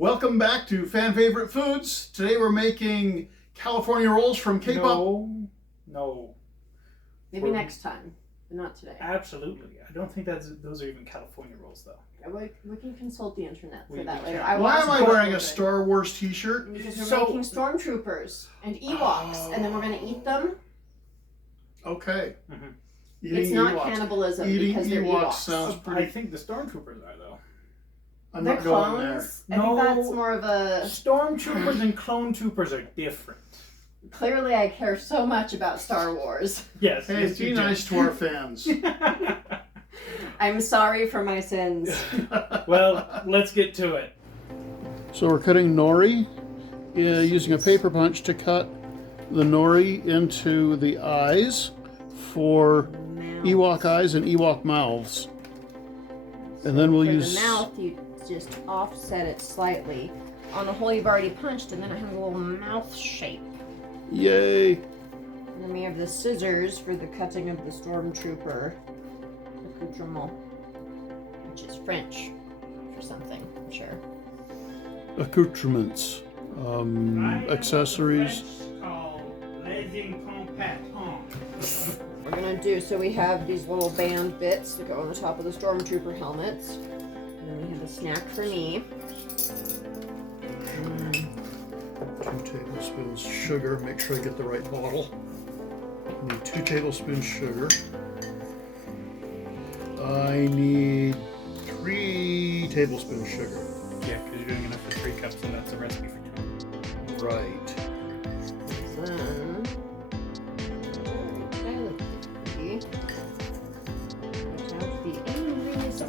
Welcome back to Fan Favorite Foods. Today we're making California rolls from K-pop. No. Maybe next time, but not today. Absolutely. I don't think those are even California rolls, though. We can consult the internet for that can. later. Why am I wearing a Star Wars t-shirt? Because we're making Stormtroopers and Ewoks, and then we're going to eat them. Okay. Mm-hmm. It's not cannibalism because they're Ewoks. Sounds pretty... I think the Stormtroopers are, though. I'm They're not going there. clones. I think that's more of a... Stormtroopers and clone troopers are different. Clearly I care so much about Star Wars. Yes. Hey, yes, be nice to our fans. I'm sorry for my sins. Well, let's get to it. So we're cutting nori using a paper punch to cut the nori into the eyes for Ewok eyes and Ewok mouths. And then we'll use... the mouth, you just offset it slightly on the hole you've already punched, and then I have a little mouth shape. Yay! And then we have the scissors for the cutting of the Stormtrooper accoutrement, which is French for something, I'm sure. Accoutrements, accessories. We're gonna do, so we have these little band bits that go on the top of the Stormtrooper helmets. And then we have a snack for me. 2 tablespoons sugar. Make sure I get the right bottle. I need 2 tablespoons sugar. I need 3 tablespoons sugar. Yeah, because you're doing enough for 3 cups, and that's a recipe for 2. Right. Then,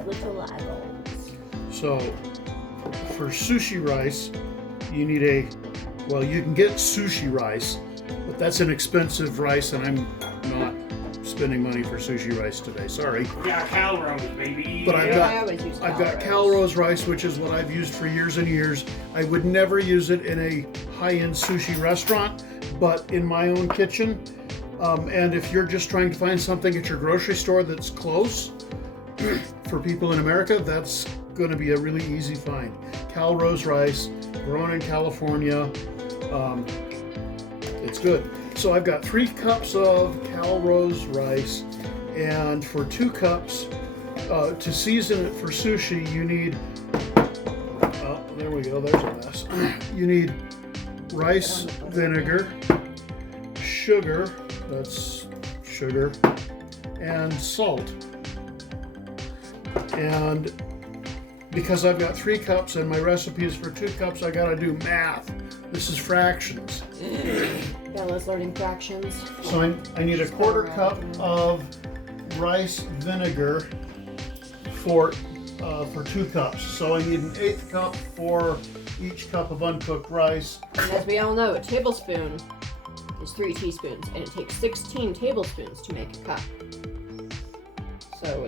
little eyeballs. So, for sushi rice, you need you can get sushi rice, but that's an expensive rice, and I'm not spending money for sushi rice today. Sorry. Yeah, Calrose, baby. But I always use I've got Calrose rice, which is what I've used for years and years. I would never use it in a high-end sushi restaurant, but in my own kitchen. And if you're just trying to find something at your grocery store that's close, for people in America, that's going to be a really easy find. Calrose rice, grown in California. It's good. So I've got 3 cups of Calrose rice, and for 2 cups, to season it for sushi, you need, oh, there we go, there's a mess. You need rice vinegar, sugar, that's sugar, and salt. And because I've got 3 cups and my recipe is for 2 cups, I gotta do math. This is fractions. Bella's learning fractions. So I need a 1/4 cup of rice vinegar for 2 cups. So I need an 1/8 cup for each cup of uncooked rice. And as we all know, a tablespoon is 3 teaspoons, and it takes 16 tablespoons to make a cup.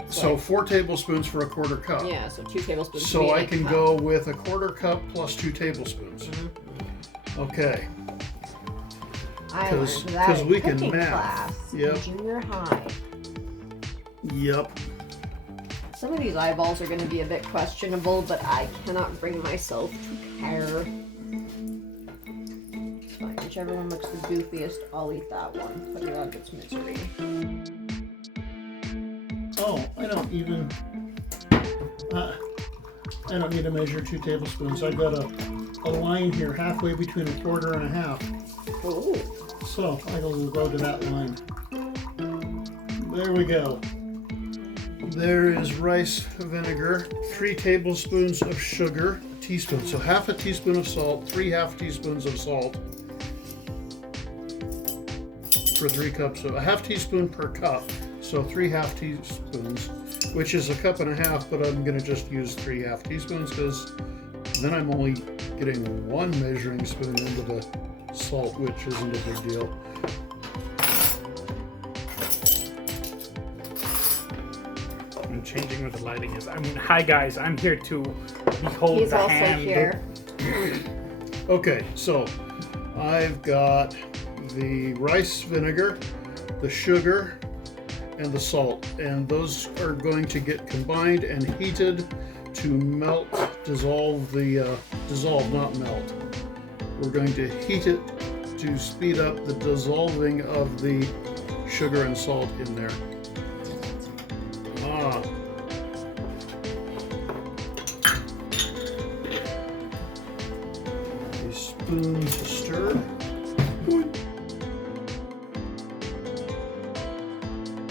So 4 tablespoons for a 1/4 cup. Yeah, so 2 tablespoons. So I can go with a 1/4 cup plus 2 tablespoons. Mm-hmm. Okay. I learned that Because in we can cooking math. class Yep. in junior high. Yep. Some of these eyeballs are going to be a bit questionable, but I cannot bring myself to care. It's fine. Whichever one looks the goofiest, I'll eat that one. Put it out of its misery. Oh, I don't need to measure 2 tablespoons. I've got a line here halfway between 1/4 and 1/2. Ooh. So I'll go to that line. There we go. There is rice vinegar, 3 tablespoons of sugar, a teaspoon. So 1/2 teaspoon of salt, 3 1/2 teaspoons of salt for 3 cups of 1/2 teaspoon per cup. So 3 1/2 teaspoons, which is 1.5 cups, but I'm going to just use 3 1/2 teaspoons because then I'm only getting 1 measuring spoon into the salt, which isn't a big deal. I'm changing where the lighting is. I mean, hi guys, I'm here to behold He's the also hand. here. Okay, so I've got the rice vinegar, the sugar, and the salt, and those are going to get combined and heated to melt, dissolve, not melt. We're going to heat it to speed up the dissolving of the sugar and salt in there. A spoon to stir.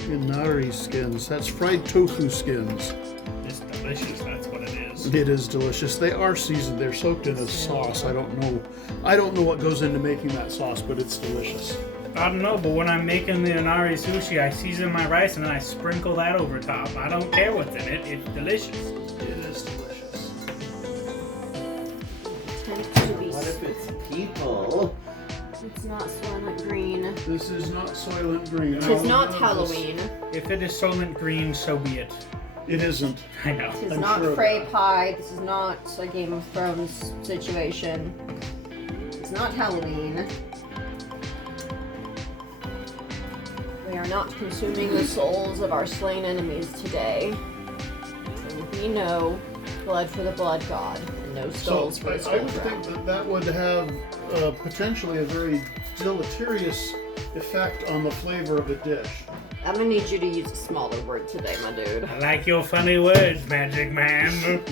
Inari skins. That's fried tofu skins. It's delicious, that's what it is. It is delicious. They are seasoned. They're soaked in a sauce. I don't know what goes into making that sauce, but it's delicious. I don't know, but when I'm making the Inari sushi, I season my rice and then I sprinkle that over top. I don't care what's in it. It's delicious. It is delicious. What if it's people? It's not Soylent Green. This is not Soylent Green. It is not Halloween. If it is Soylent Green, so be it. It isn't. I know. This is I'm not sure of Frey that. Pie. This is not a Game of Thrones situation. It's not Halloween. We are not consuming the souls of our slain enemies today. There will be no blood for the blood god and no skulls for the I skull would think that would have potentially a very deleterious effect on the flavor of the dish. I'm gonna need you to use a smaller word today, my dude. I like your funny words, Magic Man.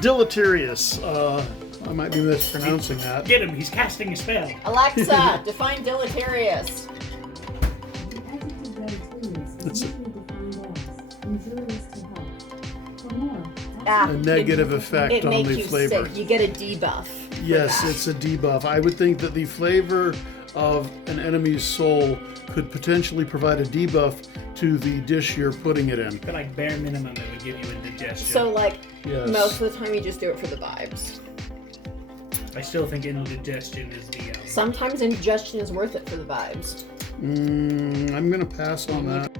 Deleterious. I might be mispronouncing that. Get him, he's casting a spell. Alexa, define deleterious. It's Ah, a negative effect it on makes the you flavor. sick. You get a debuff. Yes, it's a debuff. I would think that the flavor of an enemy's soul could potentially provide a debuff to the dish you're putting it in. I feel like bare minimum it would give you indigestion. So, like, Yes. most of the time you just do it for the vibes. I still think indigestion is the... Sometimes indigestion is worth it for the vibes. I'm gonna pass on that.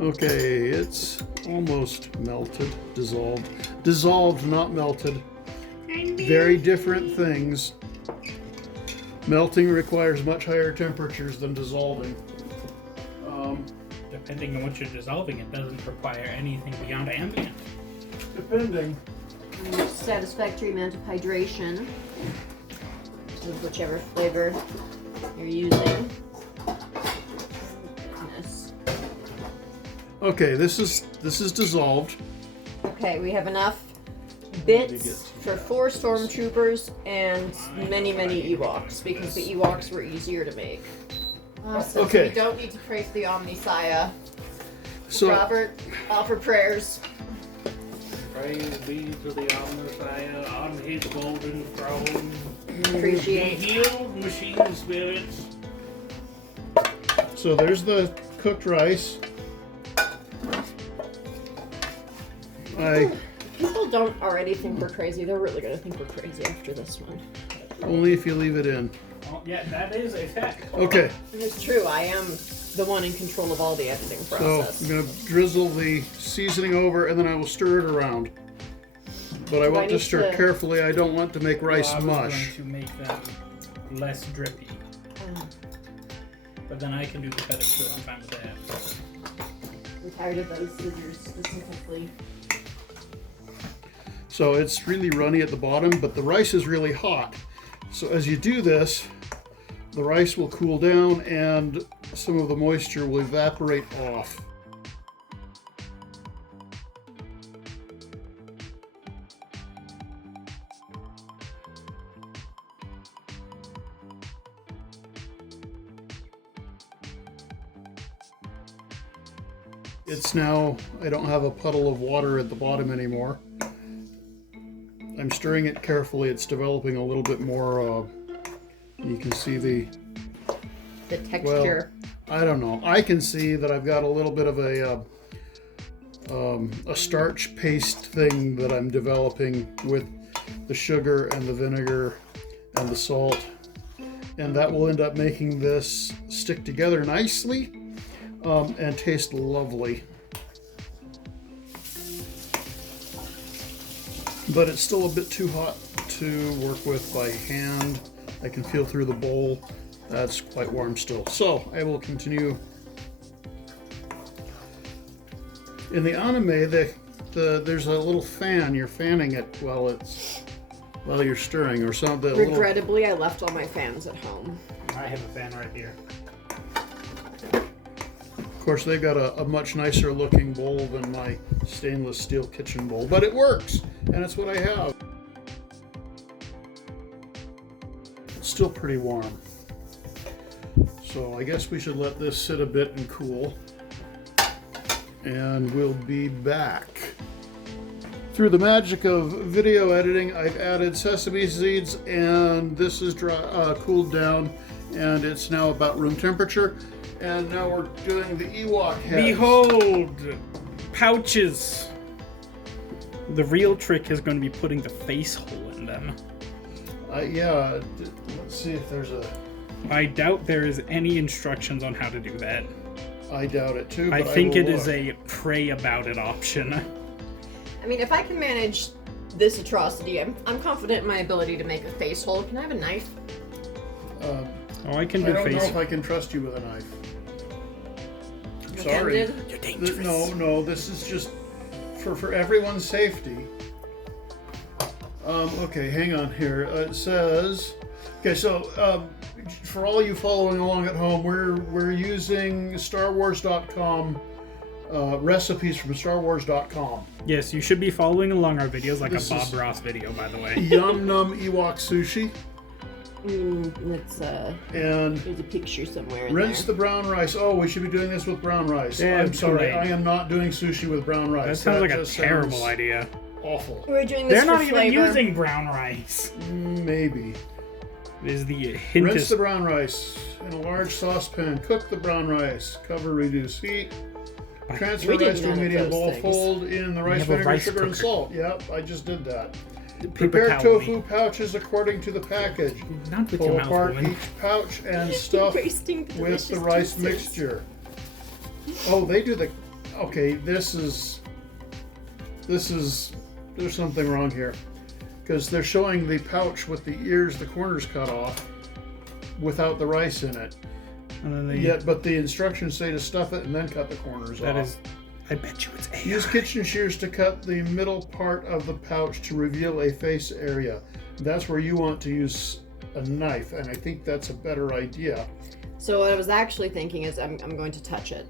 Okay, it's almost melted, dissolved. Dissolved, not melted. Very different things. Melting requires much higher temperatures than dissolving. Depending on what you're dissolving, it doesn't require anything beyond ambient. Depending. Satisfactory amount of hydration of whichever flavor you're using. Goodness. Okay, this is dissolved. Okay, we have enough bits for 4 Stormtroopers and many Ewoks, because the Ewoks were easier to make. So Okay. we don't need to pray for the Omnisaya. So Robert, offer prayers. Praise be to the Omniscience on his golden throne. Be Appreciate. healed, machine spirits. so there's the cooked rice. People don't already think we're crazy. They're really gonna think we're crazy after this one. Only if you leave it in. Oh, yeah, that is a fact. Okay, And it's true. I am the one in control of all the editing so process. I'm gonna drizzle the seasoning over and then I will stir it around. But I Do I want to need stir to- carefully. I don't want to make rice Well, I was mush. going to make them less drippy. Oh, But then I can do the cutting too. I'm fine with that. I'm tired of those scissors specifically. So it's really runny at the bottom, but the rice is really hot. So as you do this, the rice will cool down and some of the moisture will evaporate off. It's now, I don't have a puddle of water at the bottom anymore. I'm stirring it carefully. It's developing a little bit more, you can see the, The texture. I don't know. I can see that I've got a little bit of a starch paste thing that I'm developing with the sugar and the vinegar and the salt. And that will end up making this stick together nicely and taste lovely. But it's still a bit too hot to work with by hand. I can feel through the bowl. That's quite warm still. So I will continue In the anime, there's a little fan. You're fanning it while you're stirring or something. Regrettably, I left all my fans at home. I have a fan right here. Of course, they've got a much nicer looking bowl than my stainless steel kitchen bowl, but it works, and it's what I have. It's still pretty warm. So I guess we should let this sit a bit and cool, and we'll be back. Through the magic of video editing, I've added sesame seeds, and this is cooled down, and it's now about room temperature. And now we're doing the Ewok heads. Behold, pouches. The real trick is going to be putting the face hole in them. Yeah, let's see if there's a... I doubt there is any instructions on how to do that. I doubt it too, I but think will it is look. a pray about it option. I mean, if I can manage this atrocity, I'm confident in my ability to make a face hole. Can I have a knife? Oh, I can I do don't know face. if I can trust you with a knife. Sorry. Offended? You're dangerous. No, this is just for everyone's safety. Okay, hang on here. It says, okay, so for all you following along at home, we're using Starwars.com recipes from Starwars.com. Yes, you should be following along our videos like This a Bob is- Ross video, by the way. Yum Num Ewok Sushi, Let's, and there's a picture somewhere in rinse there. the brown rice. Oh, we should be doing this with brown rice. Yeah, I'm sorry, too late. I am not doing sushi with brown rice. That sounds like a just terrible sounds idea. Awful. We're doing this They're not for even flavor. using brown rice. Maybe. Is the Rinse hint the brown rice in a large saucepan. Cook the brown rice. Cover, reduce heat. Transfer We did rice to a none of medium those bowl. things. Fold in the rice have a vinegar, rice sugar, and cooker. salt. Yep, I just did that. paper Prepare towel tofu me. pouches according to the package. Not with Pull your mouth, apart woman. each pouch and stuff Wasting with delicious the rice juices. mixture. Oh, they do the... Okay, there's something wrong here. Because they're showing the pouch with the ears, the corners cut off, without the rice in it. And then they, Yet, but the instructions say to stuff it and then cut the corners that off. is, I bet you it's AI. Use kitchen shears to cut the middle part of the pouch to reveal a face area. That's where you want to use a knife, and I think that's a better idea. So what I was actually thinking is I'm going to touch it.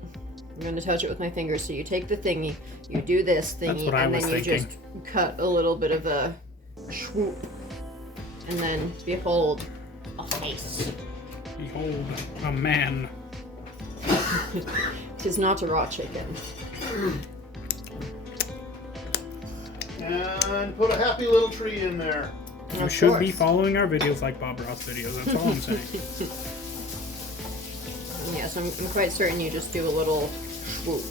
I'm going to touch it with my fingers. So you take the thingy, you do this That's thingy, what I and was then you thinking. just cut a little bit of a swoop. And then behold, a face. Behold, a man. Tis not a raw chicken. And put a happy little tree in there. You Of should be course. following our videos like Bob Ross videos. That's all I'm saying. Yeah, so I'm quite certain you just do a little swoop.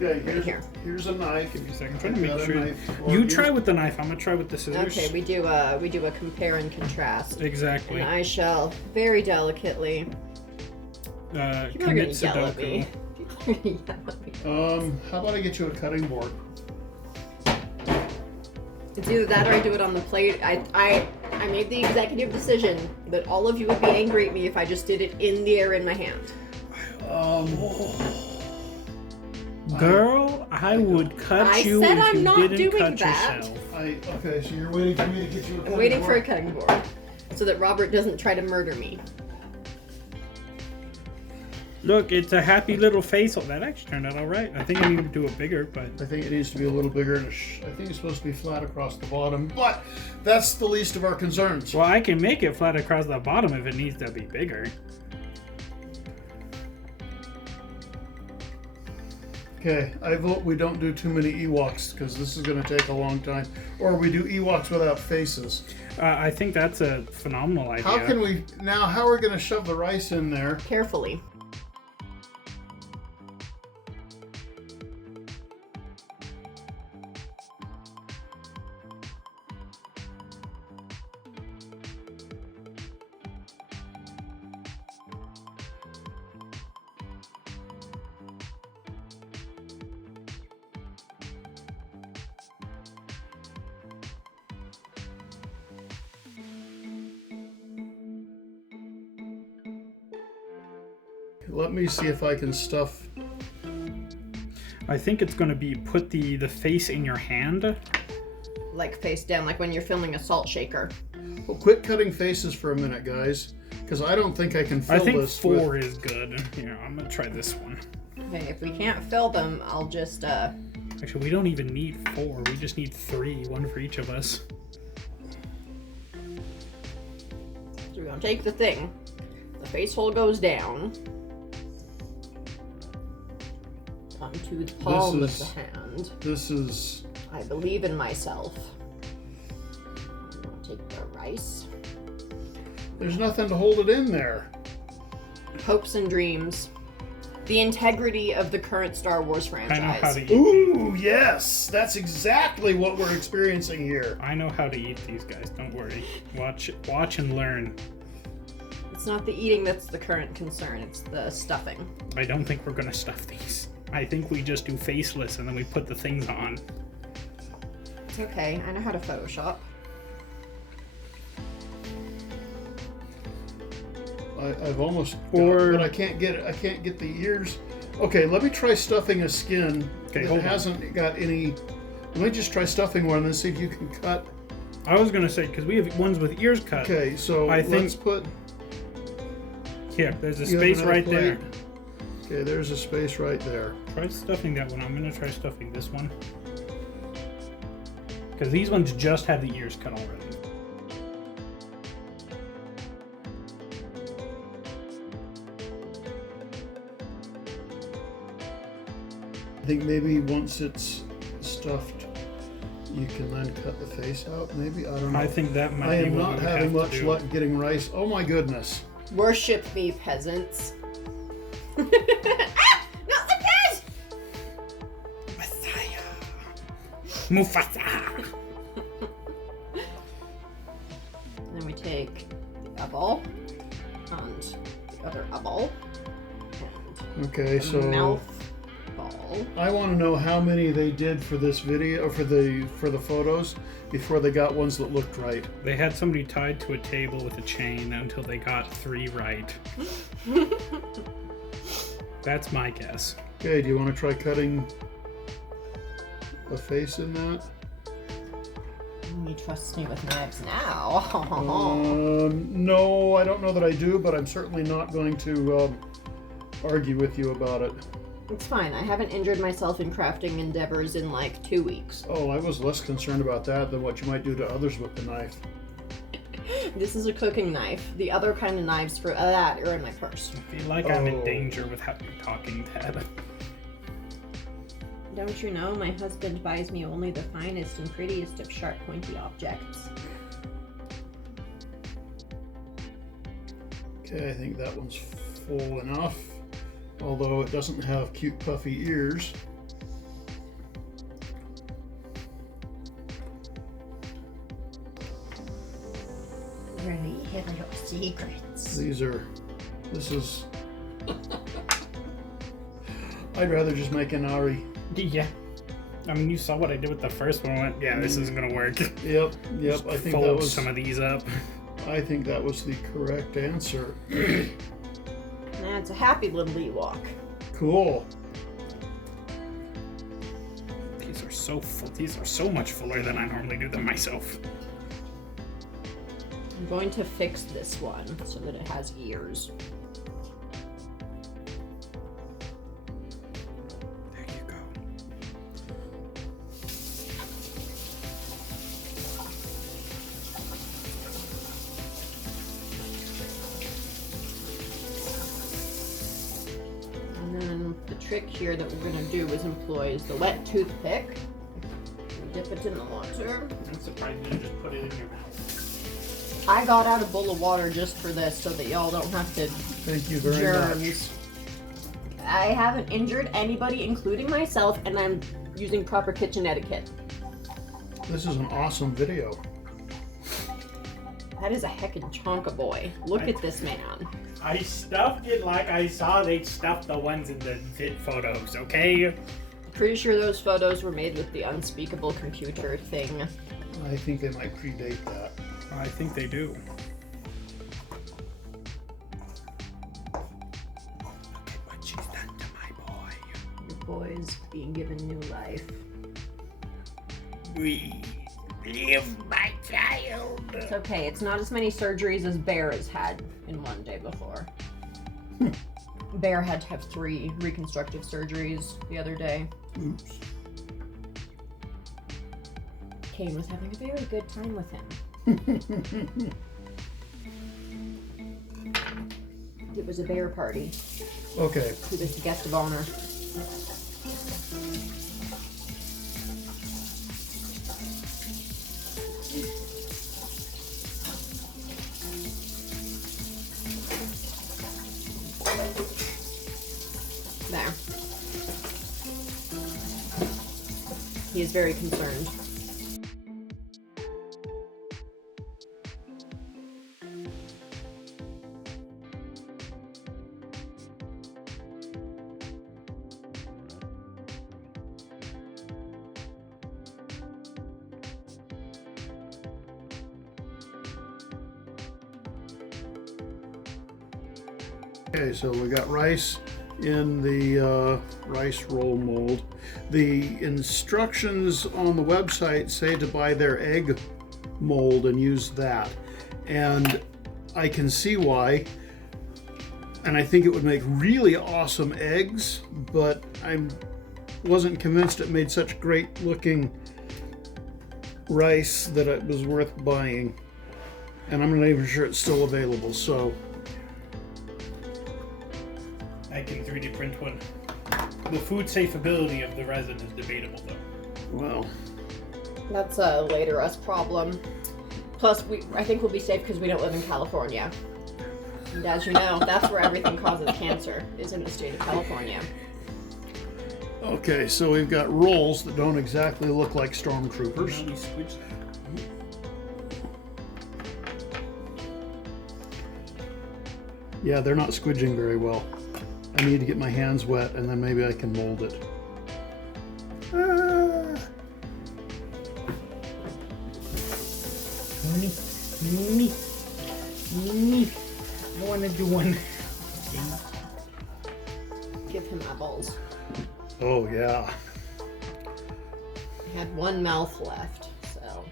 Okay, Here. here's a knife. Give me a second. I'm I've trying to got make a sure. knife. You try with the knife. I'm gonna try with the scissors. Okay, we do a compare and contrast. Exactly. And I shall very delicately. People are gonna Commit yell at me. Sudoku. People are gonna yell at me. How about I get you a cutting board? It's either that or I do it on the plate. I made the executive decision that all of you would be angry at me if I just did it in the air in my hand. Girl, I would cut I you said if I'm you not didn't doing cut that. yourself. Okay, so you're waiting for me to get you a cutting I'm waiting for a board? cutting board so that Robert doesn't try to murder me. Look, it's a happy little face. Oh, that actually turned out all right. I think I need to do it bigger, but I think it needs to be a little bigger, and I think it's supposed to be flat across the bottom, but that's the least of our concerns. well, I can make it flat across the bottom if it needs to be bigger. Okay, I vote we don't do too many Ewoks, because this is going to take a long time. Or we do Ewoks without faces. I think that's a phenomenal idea. How can we, now how are we going to shove the rice in there? Carefully. Let me see if I can stuff. I think it's going to be put the face in your hand. Like face down, like when you're filming a salt shaker. Well, quit cutting faces for a minute, guys, because I don't think I can fill I think this. 4 is good. Here, I'm going to try this one. Okay, if we can't fill them, I'll just, Actually, we don't even need 4. We just need 3, one for each of us. So we're gonna take the thing. The face hole goes down. Come to the palm of the hand. This is... I believe in myself. I'm gonna take the rice. There's nothing to hold it in there. Hopes and dreams. The integrity of the current Star Wars franchise. I know how to eat. Ooh, yes! That's exactly what we're experiencing here. I know how to eat these guys. Don't worry. Watch and learn. It's not the eating that's the current concern. It's the stuffing. I don't think we're gonna stuff these. I think we just do faceless and then we put the things on. It's okay. I know how to Photoshop. I've almost Or- but I can't get it. I can't get the ears. Okay, let me try stuffing a skin Okay, that hold on. hasn't got any. Let me just try stuffing one and see if you can cut. I was gonna say, because we have ones with ears cut. Okay, so I think- let's put. Here, there's a you have space another right plate? there. Okay, there's a space right there. Try stuffing that one. I'm gonna try stuffing this one. Because these ones just have the ears cut already. I think maybe once it's stuffed, you can then cut the face out. Maybe I don't know. I think that might I be am what not we would having have to much do. luck getting rice. Oh my goodness. Worship me, peasants. Ah! Not the pet! Messiah! Mufasa! Then we take the eyeball and the other eyeball and Okay, the so mouth ball. I want to know how many they did for this video, or for the photos, before they got ones that looked right. They had somebody tied to a table with a chain until they got 3 right. That's my guess. Okay, do you want to try cutting a face in that? You trust me with knives now. No, I don't know that I do, but I'm certainly not going to argue with you about it. It's fine. I haven't injured myself in crafting endeavors in like 2 weeks. Oh, I was less concerned about that than what you might do to others with the knife. This is a cooking knife. The other kind of knives for that are in my purse. I feel like I'm in Oh. danger with how you're talking, Dad. Don't you know, my husband buys me only the finest and prettiest of sharp, pointy objects. Okay, I think that one's full enough. Although it doesn't have cute puffy ears. Really have your secrets. This is... I'd rather just make Inari. Yeah. I mean, you saw what I did with the first one. I went, yeah, this isn't gonna work. Yep, Just I think fold that was... some of these up. I think that was the correct answer. That's a happy little Ewok. Cool. These are so full. These are so much fuller than I normally do them myself. I'm going to fix this one so that it has ears. There you go. And then the trick here that we're going to do is employ the wet toothpick. We dip it in the water. I'm surprised you didn't just put it in your mouth. I got out a bowl of water just for this so that y'all don't have to Thank you very much. germs. I haven't injured anybody, including myself, and I'm using proper kitchen etiquette. This is an awesome video. That is a heckin' chonka boy. Look at this man. I stuffed it like I saw they stuffed the ones in the fit photos, okay? Pretty sure those photos were made with the unspeakable computer thing. I think they might predate that. I think they do. Look at what she's done to my boy. Your boy is being given new life. We live, my child. It's okay. It's not as many surgeries as Bear has had in one day before. Bear had to have 3 reconstructive surgeries the other day. Oops. Kane was having a very good time with him. It was a bear party. Okay. He was the guest of honor. There. He is very concerned. Okay, so we got rice in the rice roll mold. The instructions on the website say to buy their egg mold and use that. And I can see why. And I think it would make really awesome eggs, but I wasn't convinced it made such great looking rice that it was worth buying. And I'm not even sure it's still available, so. I can 3D print one. The food safe ability of the resin is debatable, though. Well, That's a later us problem. Plus, I think we'll be safe because we don't live in California. And as you know, that's where everything causes cancer, is in the state of California. okay, so we've got rolls that don't exactly look like stormtroopers. Now we switch that. Yeah, they're not squidging very well. I need to get my hands wet and then maybe I can mold it. Me. I want to do one. Give him eyeballs. Oh yeah. I had one mouth left, so.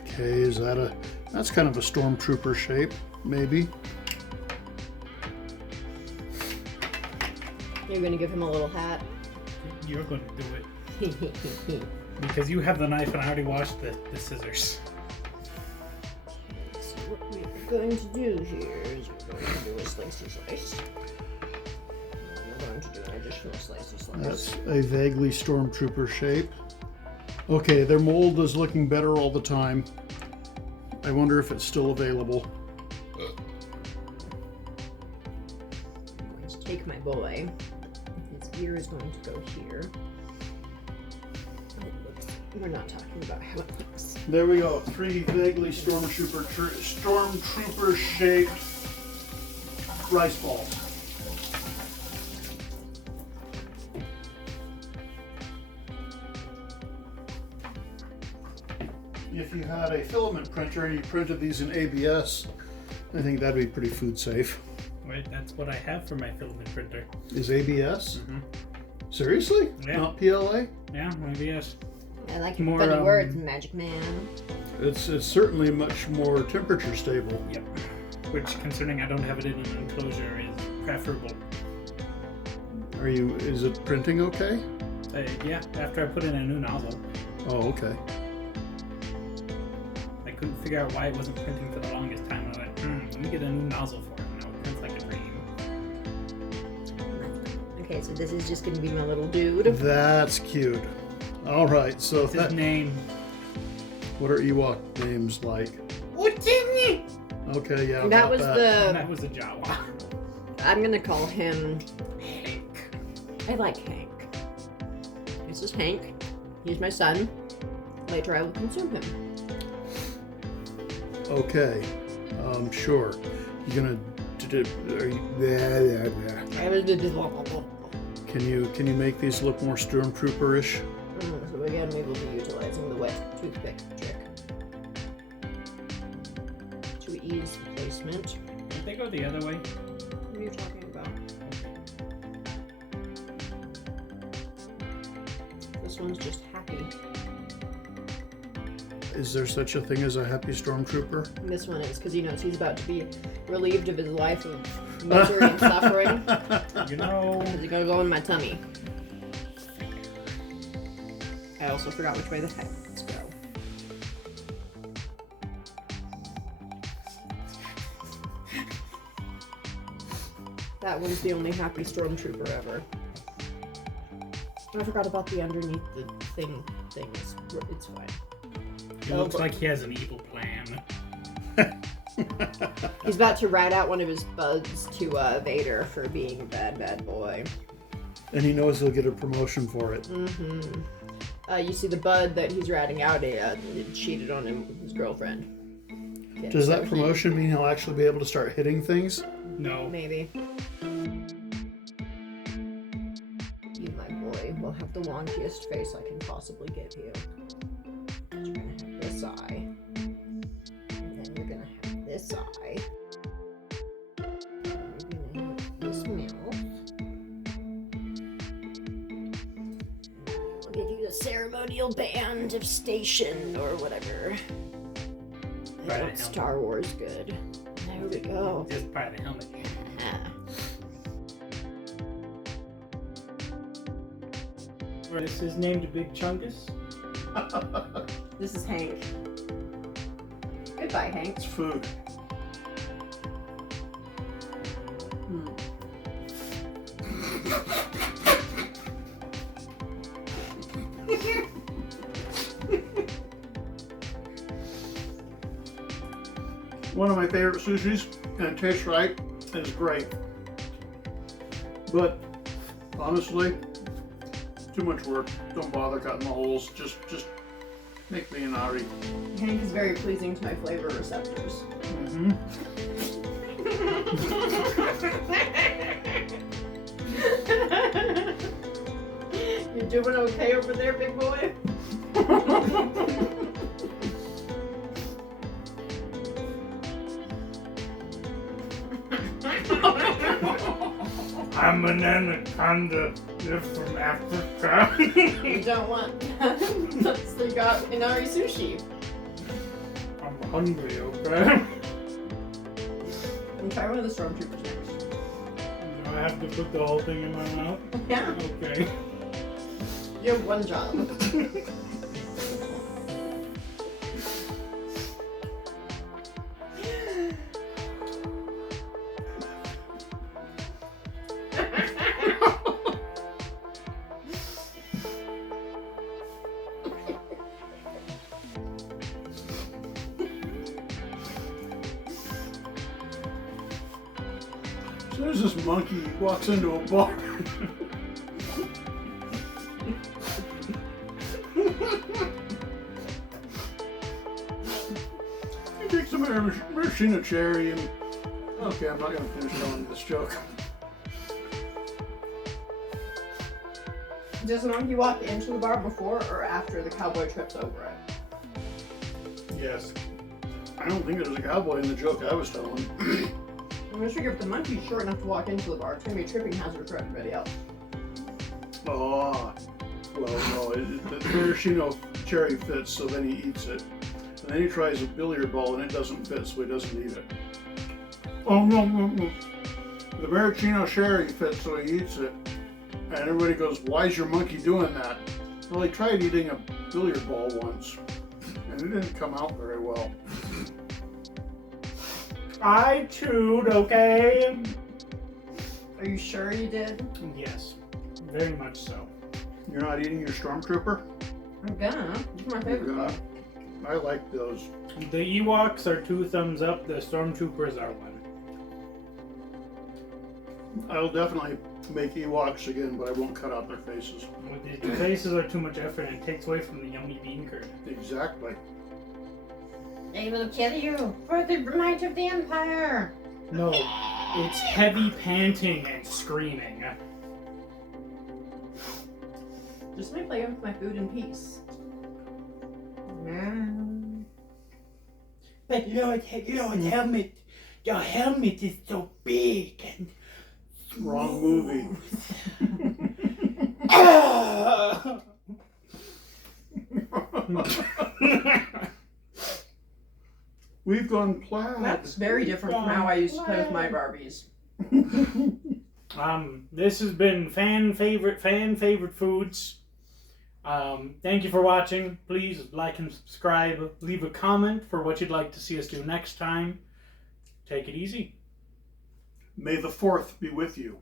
Okay, is that that's kind of a stormtrooper shape, maybe. You're gonna give him a little hat. You're going to do it. Because you have the knife and I already washed the scissors. So what we're going to do here is we're going to do a slicey slice. And we're going to do an additional slicey slice. That's a vaguely stormtrooper shape. Okay, their mold is looking better all the time. I wonder if it's still available. I'm going to take my boy. His ear is going to go here. Oh, whoops. We're not talking about how it looks. There we go. 3 vaguely stormtrooper shaped rice balls. If you had a filament printer and you printed these in ABS, I think that'd be pretty food safe. Right, that's what I have for my filament printer. Is ABS? Mm-hmm. Seriously? Yeah. Not PLA? Yeah, maybe yes. I like your More, funny words, Magic Man. It's certainly much more temperature stable. Yep. Which, considering I don't have it in an enclosure, is preferable. Is it printing okay? Yeah, after I put in a new nozzle, Oh, okay. I couldn't figure out why it wasn't printing for the longest time. I was like, let me get a new nozzle for it. Now it prints like a dream. Okay, so this is just going to be my little dude. That's cute. All right, so What's his name? what are Ewok names like? What's in it? Okay, yeah. That about was That was a Jawa. I'm going to call him... Hank. I like Hank. This is Hank. He's my son. Later I will consume him. Okay, sure. You're gonna. Are you, can you make these look more stormtrooper-ish? So again, we will be utilizing the wet toothpick trick to ease placement. they go the other way? What are you talking about? This one's just happy. Is there such a thing as a happy stormtrooper? And this one is because he knows he's about to be relieved of his life of misery and suffering. You know. Because he's gonna go in my tummy. I also forgot which way the heads go. That one's the only happy stormtrooper ever. I forgot about the underneath the thing. It's fine. He looks like he has an evil plan. He's about to rat out one of his buds to Vader for being a bad boy. And he knows he'll get a promotion for it. Mm-hmm. You see the bud that he's ratting out, it cheated on him with his girlfriend. Yeah, Does so that promotion mean he'll actually be able to start hitting things? No. Maybe. You, my boy, will have the wonkiest face I can possibly give you. You're gonna have this eye. And then you're gonna have this eye. And you're gonna have this mouth. I'll give you the ceremonial band of station or whatever. I Right, got Star Wars good. There we go. Just part of the helmet. This is named Big Chungus. This is Hank. Goodbye, Hank. It's food. One of my favorite sushis, and it tastes right, and it's great. But honestly, too much work. Don't bother cutting the holes. Just make me an Inari. Hank is very pleasing to my flavor receptors. Mm-hmm. You doing okay over there, big boy? I'm an anaconda. They're from Africa. You don't want that. So you got Inari sushi. I'm hungry, okay? And try one of the Stormtroopers next. Do I have to put the whole thing in my mouth? Yeah. Okay. You have one job. As soon as this monkey walks into a bar, he takes a maraschino cherry and... Okay, I'm not going to finish telling this joke. Does the monkey walk into the bar before or after the cowboy trips over it? Yes. I don't think there's a cowboy in the joke I was telling. I'm gonna figure if the monkey's short enough to walk into the bar, it's gonna be a tripping hazard for everybody else. Oh, well, no, the maraschino cherry fits, so then he eats it. And then he tries a billiard ball and it doesn't fit, so he doesn't eat it. Oh, no. The maraschino cherry fits, so he eats it. And everybody goes, why is your monkey doing that? Well, he tried eating a billiard ball once, and it didn't come out very well. I chewed, okay? Are you sure you did? Yes, very much so. You're not eating your Stormtrooper? I'm gonna. It's my favorite Yeah. though. I like those. The Ewoks are 2 thumbs up, the Stormtroopers are 1. I'll definitely make Ewoks again, but I won't cut out their faces. The faces are too much effort and it takes away from the yummy bean curd. Exactly. They will kill you for the might of the Empire. No, it's heavy panting and screaming. Just let me play with my food in peace. But Lord Helmet, Your helmet is so big and Wrong movie. We've gone plaid. That's very different from how I used to play with my Barbies. This has been fan favorite foods. Thank you for watching. Please like and subscribe. Leave a comment for what you'd like to see us do next time. Take it easy. May the 4th be with you.